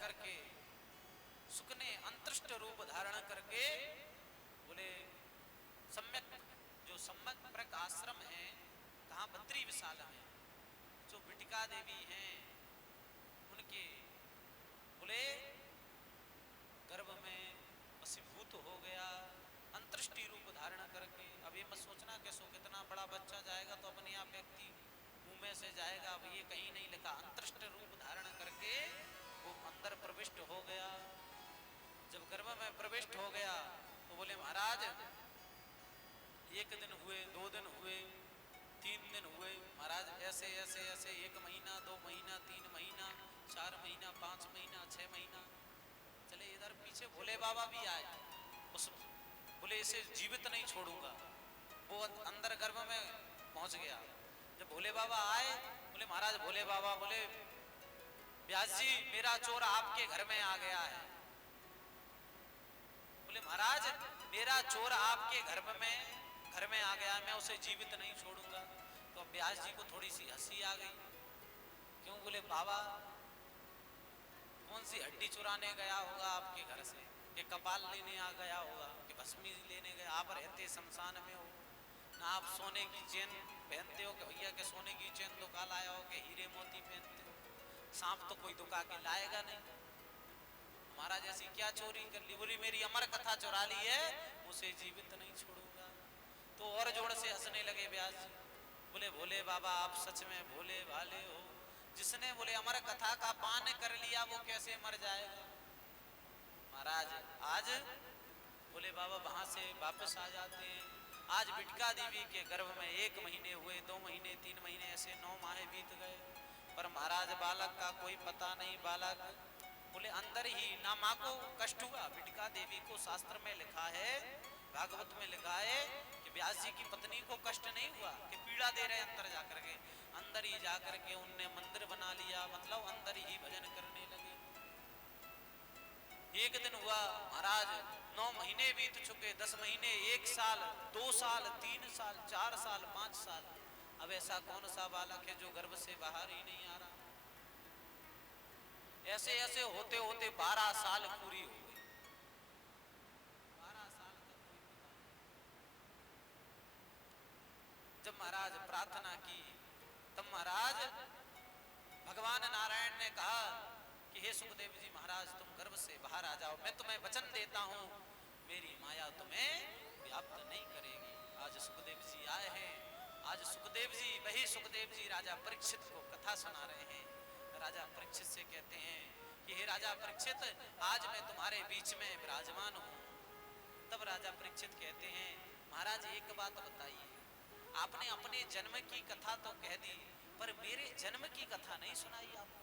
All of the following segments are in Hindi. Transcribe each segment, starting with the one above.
करके सुख ने अंतरिष्ट रूप धारण करके बोले सम्यक जो सम्यक आश्रम है कहाँ बद्री विशाल में जो बिटिका देवी हैं उनके बोले गर्भ में वशीभूत हो गया अंतरिष्टि रूप धारण करके। अब ये मत सोचना कि सो कितना बड़ा बच्चा जाएगा तो अपने आप व्यक्ति मुंह में से जाएगा, अब ये कहीं नहीं लिखा, अंतरिष्ट रूप धारण करके वो अंदर प्रविष्ट हो गया। जब गर्भ में प्रविष्ट हो गया तो बोले महाराज एक दिन हुए, 2 दिन हुए, 3 दिन हुए, महाराज ऐसे ऐसे ऐसे 1 महीना, 2 महीना, 3 महीना, 4 महीना, 5 महीना, 6 महीना चले। इधर पीछे भोले बाबा भी आए, उस बोले इसे जीवित नहीं छोड़ूंगा। वो अंदर गर्भ में पहुंच गया। जब भोले बाबा आए बोले महाराज भोले बाबा बोले व्यास जी मेरा चोर आपके घर में आ गया है। बोले महाराज मेरा चोर आपके घर में आ गया, मैं उसे जीवित नहीं छोड़ूंगा। तो अब व्यास जी को थोड़ी सी हंसी आ गई। क्यों? बोले बाबा कौन सी हड्डी चुराने गया होगा आपके घर से, कि कपाल लेने आ गया होगा, कि भस्मी लेने गया। आप रहते शमशान में हो ना, आप सोने की चेन पहनते हो कि भैया के सोने की चेन दुका लाया हो, कि हीरे मोती पहनते हो। सांप तो कोई दुका के लाएगा नहीं। महाराज ऐसी क्या चोरी कर ली? बोली मेरी अमर कथा चुरा ली है, उसे जीवित नहीं छोड़ूंगा। तो और जोर से हंसने लगे व्यास जी। बोले भोले बाबा आप सच में भोले भाले हो। जिसने बोले अमर कथा का पान कर लिया वो कैसे मर जाएगा? महाराज आज भोले बाबा वहां से वापस आ जाते हैं। आज बिटिका देवी के गर्भ में 1 महीने हुए, 2 महीने, 3 महीने, ऐसे 9 माह बीत गए। पर महाराज बालक का कोई पता नहीं। बालक बोले अंदर ही ना माँ को कष्ट हुआ। बिटिका देवी को शास्त्र में लिखा है, भागवत में लिखा है कि व्यास जी की पत्नी को कष्ट नहीं हुआ, कि पीड़ा दे रहे अंदर जाकर के। अंदर ही जाकर के उनने मंदिर बना लिया, मतलब अंदर ही भजन करने लगे। एक दिन हुआ महाराज 9 महीने बीत चुके, 10 महीने, 1 साल, 2 साल, 3 साल, 4 साल, 5 साल। अब ऐसा कौन सा बालक है जो गर्भ से बाहर ही नहीं आ रहा? ऐसे ऐसे होते होते 12 साल पूरी हो गई। 12 साल का कोई पता नहीं। जब महाराज प्रार्थना की तब महाराज भगवान नारायण ने कहा कि हे सुखदेव जी महाराज तुम गर्भ से बाहर आ जाओ, मैं तुम्हें वचन देता हूं मेरी माया तुम्हें व्याप्त नहीं करेगी। आज सुखदेव जी आए हैं। आज सुखदेव जी, वही सुखदेव जी राजा परीक्षित को कथा सुना रहे हैं। राजा परीक्षित से कहते हैं कि हे राजा परीक्षित आज मैं तुम्हारे बीच में विराजमान हूं। तब राजा परीक्षित कहते हैं महाराज एक बात बताइए, आपने अपने जन्म की कथा तो कह दी पर मेरे जन्म की कथा नहीं सुनाई आपने,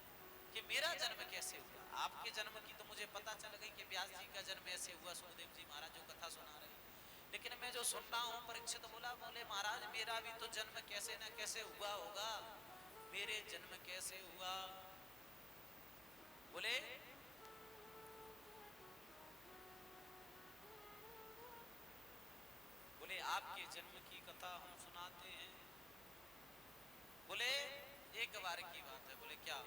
कि मेरा जन्म कैसे हुआ। आपके जन्म की तो मुझे पता चल गई कि व्यास जी का जन्म ऐसे हुआ, सुखदेव जी महाराज जो कथा सुना रहे, लेकिन मैं जो सुन रहा हूँ परीक्षित बोला बोले महाराज मेरा भी तो जन्म कैसे न कैसे हुआ होगा, मेरे जन्म कैसे हुआ? बोले बोले आपके जन्म की कथा हम सुनाते हैं। बोले एक बार की बात है। बोले क्या?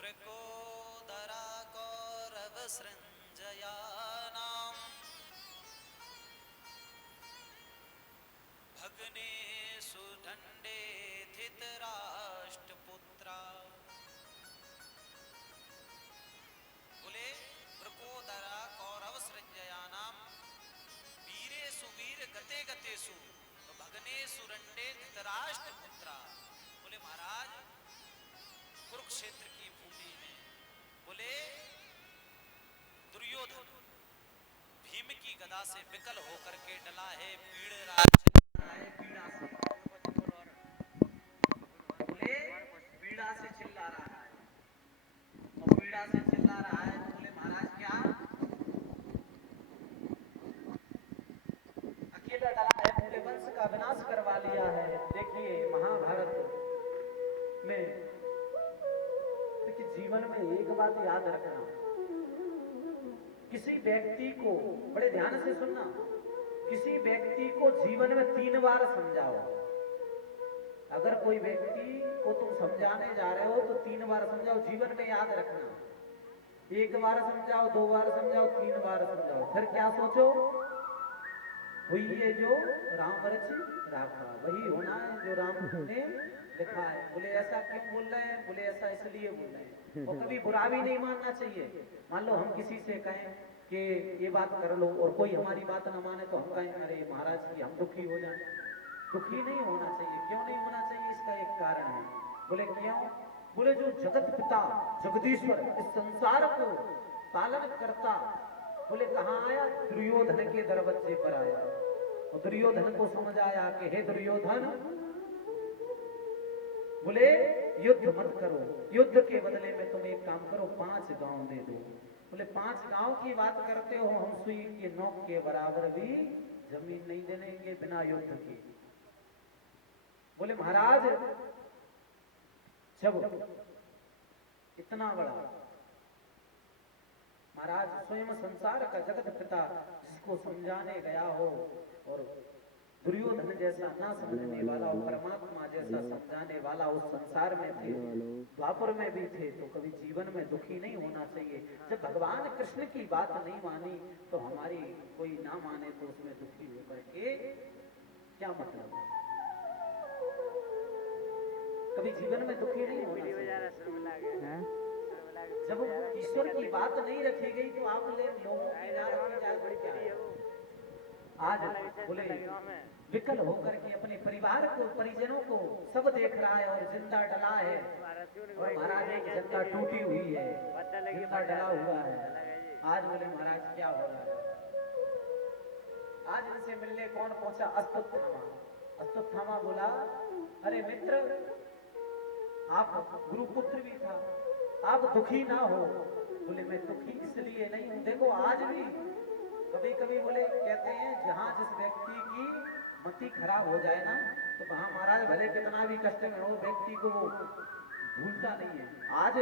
प्रकोदरा कौरव सृंजयानाम भग्नेषु दंडे धृतराष्ट्रपुत्रा। बोले प्रकोदरा कौरव सृंजयानाम वीरेषु वीर गते गतेषु भग्नेषु दंडे धृतराष्ट्रपुत्रा। बोले महाराज कुरुक्षेत्र की भूमि में बोले दुर्योधन भीम की गदा से विकल होकर के डला है, पीड़ा से चिल्ला रहा है, और पीड़ा से चिल्ला रहा है। तो बोले महाराज क्या अकेला डला है? बोले वंश का विनाश करवा लिया है। देखिए महाभारत में देखिए जीवन में एक बात याद रखना, किसी व्यक्ति को बड़े ध्यान से सुनना, किसी व्यक्ति को जीवन में 3 बार समझाओ अगर कोई व्यक्ति को तुम समझाने जा रहे हो तो 3 बार समझाओ, जीवन में याद रखना। 1 बार समझाओ, 2 बार समझाओ, 3 बार समझाओ, फिर क्या सोचो, हुई है जो राम रच राखा, वही होना है जो राम ने लिखा है। बोले ऐसा क्यों बोल रहे हैं? बोले ऐसा इसलिए बोल रहे हैं। और कभी बुरा भी नहीं मानना चाहिए। मान लो हम किसी से कहें कि ये बात कर लो और कोई हमारी बात न माने तो हम कहें अरे महाराज जी हम दुखी हो जाए। दुखी नहीं होना चाहिए। क्यों नहीं होना चाहिए? इसका एक कारण है। बोले क्यों? बोले जो जगत पिता जगदीश्वर इस संसार को पालन करता, बोले कहाँ आया? दुर्योधन के दरवाजे पर आया। और दुर्योधन को समझ आया कि हे दुर्योधन, बोले युद्ध मत करो, युद्ध के बदले में तुम एक काम करो, 5 गांव दे दो। बोले 5 गांव की बात करते हो, हम सुई के नोक के बराबर भी जमीन नहीं देंगे बिना युद्ध के। बोले महाराज जब इतना बड़ा महाराज स्वयं संसार का जगत पिता जिसको समझाने गया हो और दुर्योधन जैसा ना समझने वाला और परमात्मा जैसा समझाने वाला उस संसार में थे, द्वापर में भी थे, तो कभी जीवन में दुखी नहीं होना चाहिए। जब भगवान कृष्ण की बात नहीं मानी तो हमारी कोई ना माने तो उसमें दुखी होकर के क्या मतलब? कभी जीवन में दुखी नहीं होना चाहिए। जब ईश्वर की बात नहीं रखी गई तो आप लोगों की ना रखी जाए क्या है? आज बोले विकल होकर के अपने परिवार को, परिजनों को सब देख रहा है और जिंदा डला है, और महाराज एक जिंदा टूटी हुई है, जिंदा डला हुआ है। आज बोले महाराज क्या हो रहा है? आज इनसे मिलने कौन पहुंचा? अस्तुत्थामा। अस्तुत्थामा बोला अरे मित्र, आप गुरुपुत्र भी था, आप दुखी ना हो। बोले मैं दुखी इसलिए नहीं हूं, देखो आज भी कभी कभी बोले कहते हैं जहां जिस व्यक्ति की मति खराब हो जाए ना तो वहां महाराज भले कितना भी कष्ट में हो व्यक्ति को वो भूलता नहीं है। आज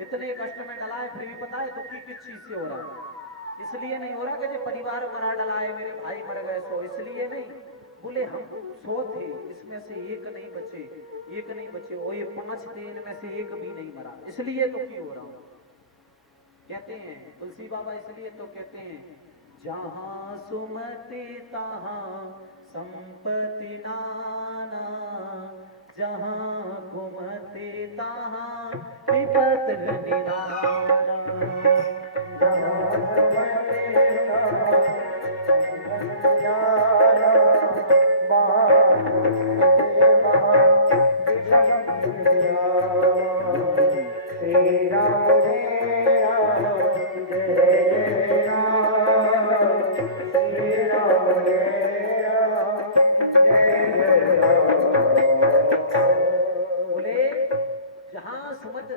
इतने कष्ट में डला है फिर भी पता है दुखी किस चीज से हो रहा है। इसलिए नहीं हो रहा कि जो परिवार मरा डला है, मेरे भाई मर गए सो, इसलिए नहीं। बोले हम 100 थे, इसमें से एक नहीं बचे, एक नहीं बचे, और ये 5 थे इनमें से एक भी नहीं मरा, इसलिए दुखी हो रहा हूं। कहते हैं तुलसी बाबा इसलिए तो कहते हैं जहां सुमति तहां संपत्ति नाना, जहां घुमति तहां विपत निदाना, जहां सुमति तहां संपत्ति नाना, श्री राम जय राम जय राम, श्री राम जय राम जय राम। बोले जहां सुमत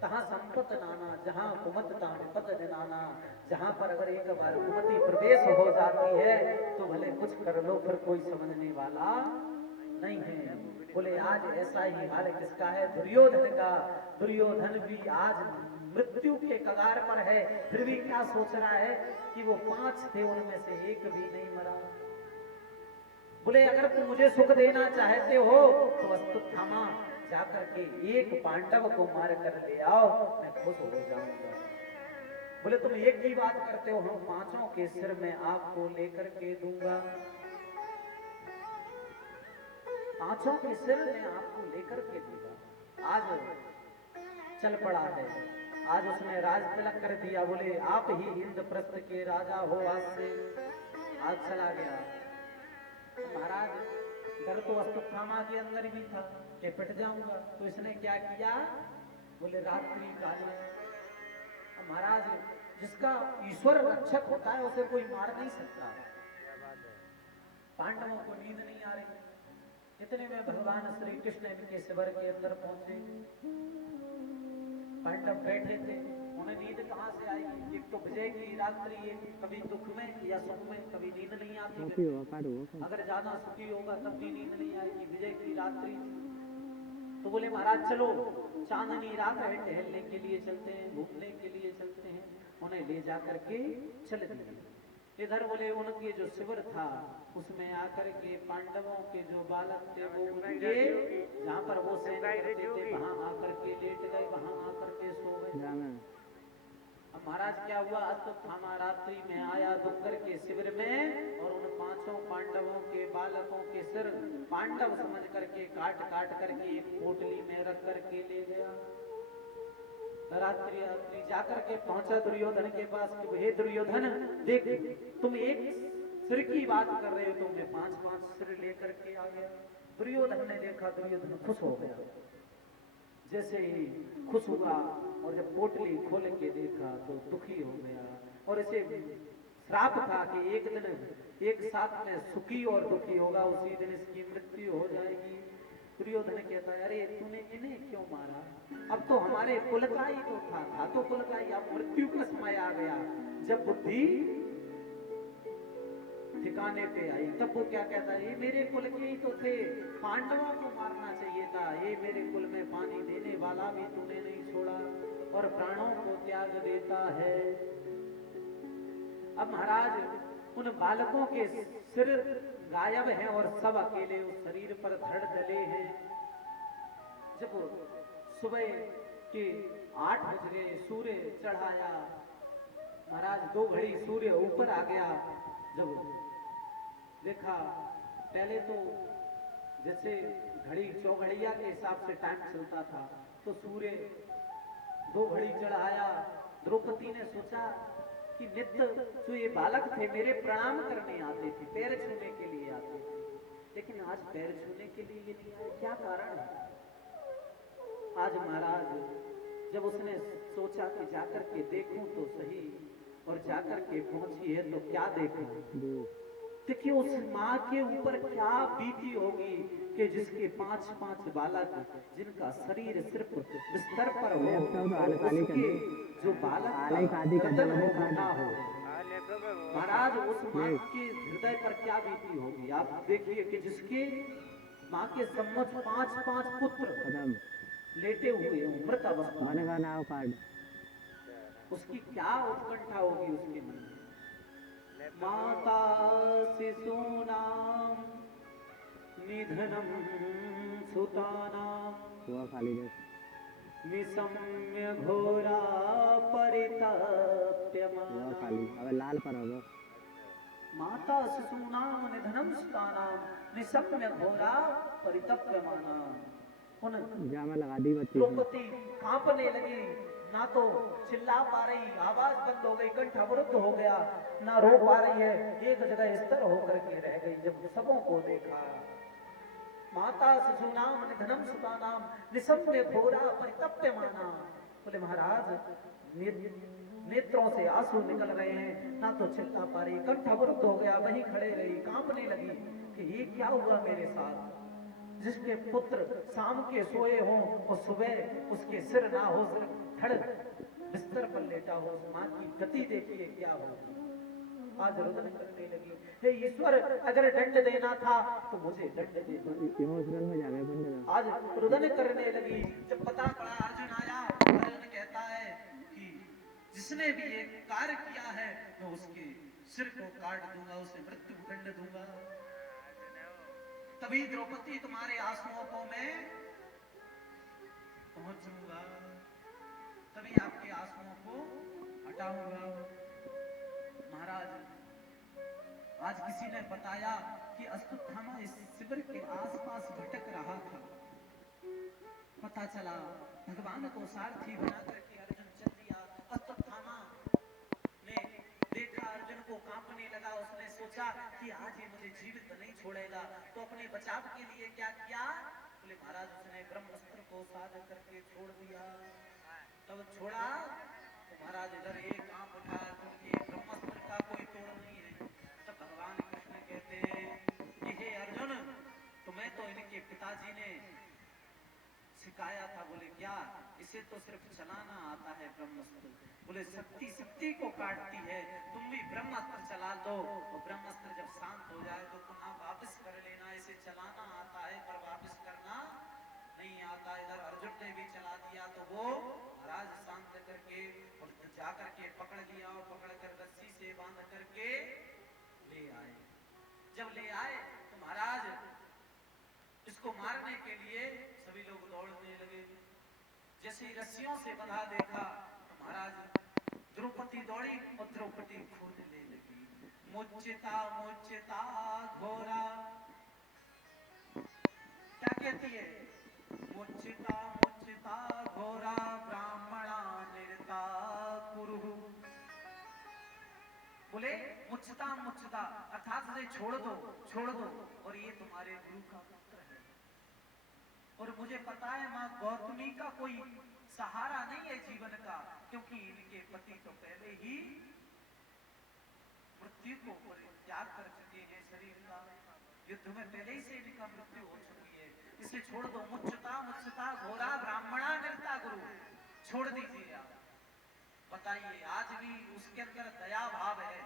तहां संपत नाना, जहां कुमत तहां विपत जनाना। जहां पर अगर एक बार कुमति प्रवेश हो जाती है तो भले कुछ कर लो फिर कोई समझने वाला नहीं है। बोले आज ऐसा ही हाल किसका है? दुर्योधन का। दुर्योधन भी आज मृत्यु के कगार पर है, फिर भी क्या सोच रहा है कि वो 5 थे उनमें से एक भी नहीं मरा। बोले अगर तुम मुझे सुख देना चाहते हो तो अस्तुत्थामा जाकर के एक पांडव को मार कर ले आओ, मैं खुश हो जाऊंगा। बोले तुम एक ही बात करते हो, हम 5 के सिर में आपको लेकर के दूंगा, 5 के सिर में आपको लेकर के दूंगा। आज चल पड़ा है, आज उसने राज तिलक कर दिया। बोले आप ही इंद्रप्रस्थ के राजा हो आज से, आज चला गया। महाराज डर तो अस्तुत्थामा के अंदर भी था कि पिट जाऊंगा, तो इसने क्या किया? बोले रात्रि काली। महाराज जिसका ईश्वर रक्षक होता है उसे कोई मार नहीं सकता। पांडवों को नींद नहीं आ रही, इतने में भगवान श्री कृष्ण इनके शिविर के अंदर पहुंचे। पांडव बैठे थे, उन्हें नींद कहां से आएगी? एक तो विजय की रात्रि, एक कभी दुख में या सुख में कभी नींद नहीं आती। अगर ज्यादा सुखी होगा तब भी नींद नहीं आएगी। विजय की रात्रि तो बोले महाराज चलो चांदनी रात है, टहलने के लिए चलते हैं, घूमने के लिए चलते हैं। उन्हें ले जाकर के चल दिए। इधर बोले उनके जो शिविर था उसमें आकर के पांडवों के जो बालक थे वो उनके जहाँ पर वो सेन करते थे वहां आकर के लेट गए, वहां आकर के सो गए। अब महाराज क्या हुआ, अश्वत्थामा रात्रि में आया डुंगर के शिविर में और उन पांचों पांडवों के बालकों के सिर पांडव समझ करके काट काट करके एक पोटली में रख करके ले गया। रात्रि रात्रि जाकर के पहुंचा दुर्योधन के पास कि हे दुर्योधन देख, तुम एक सिर की बात कर रहे हो तो मैं 5-5 सिर लेकर के आ गया। दुर्योधन ने देखा, दुर्योधन खुश हो गया। जैसे ही खुश हुआ और जब पोटली खोल के देखा तो दुखी हो गया और इसे श्राप था कि एक दिन एक साथ में सुखी और दुखी होगा, उसी दिन इसकी मृत्यु हो जाएगी। दुर्योधन कहता है अरे तूने इन्हें क्यों मारा, अब तो हमारे कुल का ही तो था तो कुल का ही, अब मृत्यु का समय आ गया। जब बुद्धि ठिकाने पे आई तब वो क्या कहता है, ये मेरे कुल के ही तो थे, पांडवों को मारना चाहिए था, ये मेरे कुल में पानी देने वाला भी तूने नहीं छोड़ा और प्राणों को त्याग देता है। अब महाराज उन बालकों के सिर गायब हैं और सब अकेले उस शरीर पर धड़ डले हैं। जब सुबह के 8 बज गए, सूर्य चढ़ाया, महाराज 2 घड़ी सूर्य ऊपर आ गया। जब देखा, पहले तो जैसे घड़ी चौघड़िया के हिसाब से टाइम चलता था, तो सूर्य 2 घड़ी चढ़ाया। द्रौपदी ने सोचा कि नित्य जो ये बालक थे मेरे प्रणाम करने आते थे, पैर छूने के लिए आते थे, लेकिन आज पैर छूने के लिए ये नहीं आए, क्या कारण है? आज महाराज जब उसने सोचा कि जाकर के देखूं तो सही, और जाकर के पहुंची है तो क्या देखा, देखिए उस माँ के ऊपर क्या बीती होगी कि जिसके 5-5 बालक, जिनका शरीर सिर्फ बिस्तर पर हो, उसके जो बालक गर्दन हो। महाराज उस माँ के हृदय पर क्या बीती होगी, आप देखिए कि जिसके माँ के सम्मुख 5-5 पुत्र लेटे हुए हैं मृत अवस्था में, उसकी क्या उत्कंठा होगी उसके मन में। माता शिशूनां निधनं सुतानां निशम्य घोरा परितप्यमाना। माता शिशूनां निधनं सुतानां निशम्य घोरा परितप्यमाना। द्रौपदी कांपने लगी, ना तो चिल्ला पा रही, आवाज बंद हो गई, कंठ अवरुद्ध हो गया, ना रो पा रही है, एक जगह स्थिर होकर के रह गई। जब सबों को देखा, माता शिशूनाम निधनम सुतानाम निशम्य घोरा परितप्यमाना। बोले महाराज नेत्रों से आंसू निकल रहे हैं, ना तो चिल्ला पा रही, कंठ अवरुद्ध हो गया, वहीं खड़े रही, कांपने लगी कि ये क्या हुआ मेरे साथ। जिसके पुत्र शाम के सोए हों और सुबह उसके सिर ना हो, सिर्फ धड़ बिस्तर पर लेटा हो, उस माँ की गति देखिए क्या हो। आज रुदन करने लगी, हे ईश्वर अगर दंड देना था तो मुझे दंड दे दो। आज रुदन करने लगी। जब पता पड़ा, अर्जुन आया, अर्जुन कहता है कि जिसने भी ये कार्य किया है मैं उसके सिर को काट दूंगा, उसे मृत्यु दंड दूंगा। तभी द्रौपदी तुम्हारे आंसुओं को मैं पहुंचूंगा, तभी आपके आंसुओं को हटाऊंगा। महाराज आज किसी ने बताया कि अश्वत्थामा इस शिविर के आसपास भटक रहा था। पता चला भगवान को सारथी बना करके अर्जुन चल दिया। अश्वत्थामा ने देखा अर्जुन को कांपने लगा, उसने सोचा कि आज ये मुझे जीवित नहीं छोड़ेगा, तो अपने बचाव के लिए क्या किया, बोले महाराज उसने ब्रह्मास्त्र को साध करके छोड़ दिया। तब छोड़ा तो महाराज इधर एक कांप उठा, क्योंकि ब्रह्मास्त्र का कोई तोड़ नहीं है। तब भगवान कृष्ण कहते हैं कि हे अर्जुन, तुम्हें तो इनके पिताजी ने सिखाया था। बोले क्या, इसे तो सिर्फ चलाना आता है ब्रह्मास्त्र। बोले शक्ति शक्ति को काटती है, तुम भी ब्रह्मास्त्र चला लो और ब्रह्मास्त्र जब शांत हो जाए तो पुनः वापस कर लेना। इसे चलाना आता है पर वापस करना नहीं आता। इधर अर्जुन ने भी चला दिया तो वो महाराज शांत करके जा करके पकड़ लिया और पकड़ कर रस्सी से बांध करके जब ले आए तो महाराज इसको मारने के लिए सभी लोग दौड़ने लगे। जैसे ही रस्सियों से बंधा देखा तो महाराज द्रौपदी दौड़ी और द्रौपदी खोदने लगी। मुच्चिता मुच्चिता घोरा, क्या कहती है? मुच्चिता मुच्चिता घोरा ब्राह्मणा निरता कुरु। बोले मुच्चिता मुच्चिता अर्थात इसे छोड़ दो, छोड़ दो, और ये तुम्हारे गुरु का पुत्र है। और मुझे पता है मां गौतमी का कोई सहारा नहीं है जीवन का, क्योंकि इनके पति तो पहले ही मृत्यु को त्याग कर चुके हैं शरीर का, युद्ध में पहले ही से इनका मृत्यु हो चुकी है। इसे छोड़ दो। मुच्चिता मुच्चिता घोरा ब्राह्मणा निरता गुरु, छोड़ दीजिए आप। बताइए आज भी उसके अंदर दया भाव है,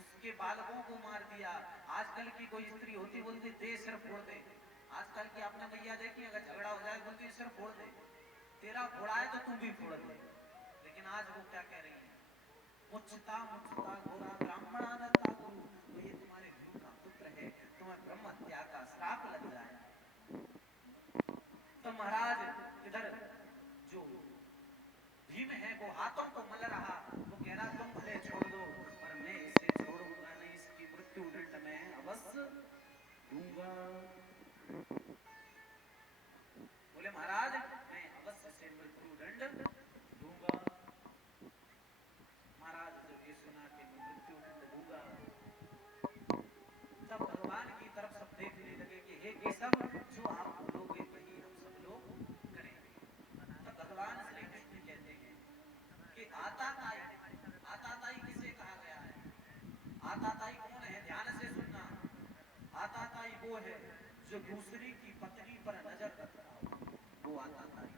उसके बालकों को मार दिया। आजकल की कोई स्त्री होती बोलती दे सिर फोड़ दे। आजकल की आपने भैया देखी, अगर झगड़ा हो जाए बोलती सिर फोड़ दे, तेरा फोड़ा है तो तू भी फोड़ दे। लेकिन आज वो क्या कह रही है? मुच्चिता मुच्चिता घोरा ब्राह्मणा निरता गुरु, तो ये तुम्हारे गुरु का पुत्र है, तुम्हें ब्रह्म हत्या का श्राप लग जाए। तो महाराज इधर जो भीम है वो हाथों को मल रहा, वो कह रहा तुम भले छोड़ दो पर मैं इसे छोड़ूंगा नहीं, इसकी मृत्यु दंड में अवश्य दूंगा। बोले महाराज मैं अवश्य से मृत्यु दंड दूंगा। महाराज जब ये सुना कि मैं मृत्यु दंड दूंगा, तब भगवान की तरफ सब देखने लगे कि हे केशव, जो आप बोलोगे वही हम सब लोग करेंगे। तब भगवान श्री कृष्ण कहते हैं कि आताताई, आताताई किसे कहा गया है? आताताई कौन है? ध्यान से सुनना। आताताई वो है जो दूसरी की पत्नी पर नजर रखता हो, वो आताताई।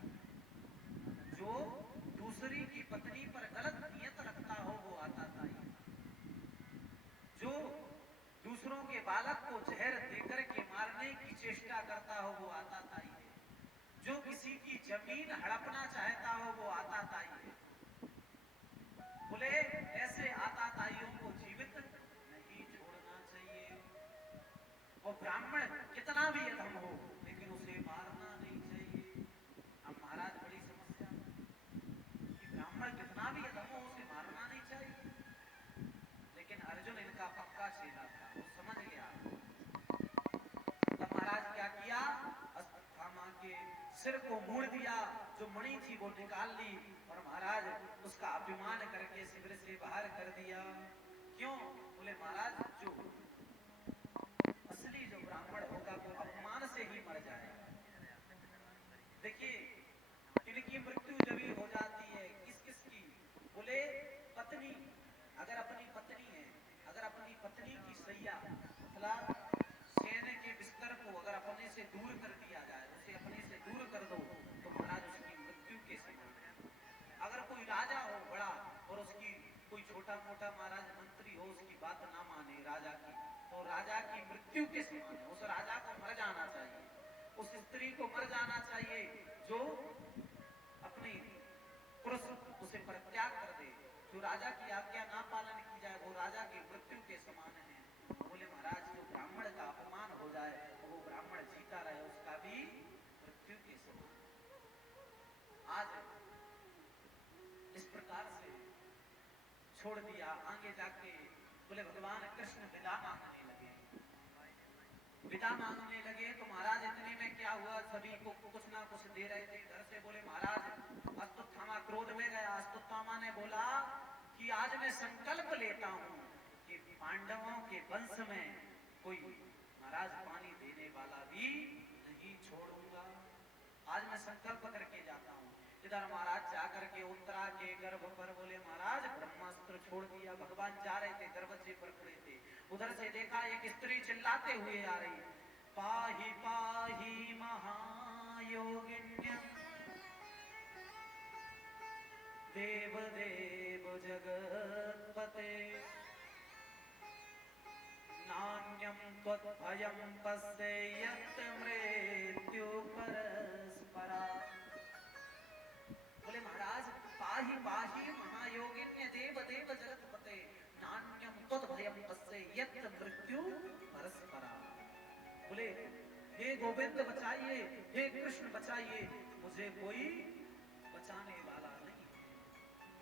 जो दूसरी की पत्नी पर गलत नियत रखता हो, वो आताताई। जो दूसरों के बालक को जहर देकर के मारने की चेष्टा करता हो, वो आताताई है। जो किसी की जमीन हड़पना चाहता हो, वो आताताई है। बोले ऐसे आताताइयों को जीवित नहीं छोड़ना चाहिए। और ब्राह्मण कितना भी अधम हो लेकिन उसे मारना नहीं चाहिए। अब महाराज बड़ी समस्या कि ब्राह्मण कितना भी अधम हो उसे मारना नहीं चाहिए। लेकिन अर्जुन इनका पक्का चेला था, वो समझ गया। तब महाराज क्या किया? अश्वत्थामा के सिर को मोड़ दिया, जो मणि थी वो निकाल ली और महाराज उसका अभिमान करके शिविर से बाहर कर दिया। क्यों? बोले महाराज जो असली जो ब्राह्मण होगा वो अपमान से ही मर जाए। देखिए इनकी मृत्यु जब ही हो जाती है, किस किस की? बोले पत्नी, अगर अपनी पत्नी है, अगर अपनी पत्नी की सैया मतलब सेने के बिस्तर को अगर अपने से दूर कर दिया जाए, उसे अपने से दूर कर दो, तो महाराज उसकी मृत्यु के समान है। अगर कोई राजा हो बड़ा और उसकी कोई छोटा मोटा महाराज मंत्री हो, उसकी बात ना माने राजा की, तो राजा की मृत्यु के समान है। उस राजा को मर जाना चाहिए, उस स्त्री को मर जाना चाहिए जो अपनी पुरुष उसे परित्याग कर दे। जो राजा की आज्ञा ना पालन की जाए वो राजा की मृत्यु के समान है। बोले महाराज जो ब्राह्मण का अपमान हो जाए तो वो ब्राह्मण जीता रहे, उसका भी मृत्यु के समान। आज इस प्रकार से छोड़ दिया। आगे जाके बोले भगवान कृष्ण विदा मांगने लगे। विदा मांगने लगे तो महाराज इतने में क्या हुआ, सभी को कुछ ना कुछ दे रहे थे घर से। बोले महाराज अश्वत्थामा क्रोध में गया। अश्वत्थामा ने बोला कि आज मैं संकल्प लेता हूं कि पांडवों के वंश में कोई महाराज पानी देने वाला भी नहीं छोड़ूंगा। आज मैं संकल्प करके जाता हूं। इधर महाराज जाकर के उत्तरा के गर्भ पर बोले महाराज ब्रह्मास्त्र छोड़ दिया। भगवान जा रहे थे, दरवाजे पर खड़े थे, उधर से देखा एक स्त्री चिल्लाते हुए आ रही, पाहि पाहि महायोगिन्य देव देव जगत्पते नान्यं त्वद्भयं पश्येयत् मृत्यु परस्परा। बोले महाराज पाहि पाहि महायोगिन्य देव देव जगत्पते, नान्यम तद्भयम तस्य यत्र मृत्यु परस्परा। बोले हे गोविंद बचाइए, हे कृष्ण बचाइए, मुझे कोई बचाने वाला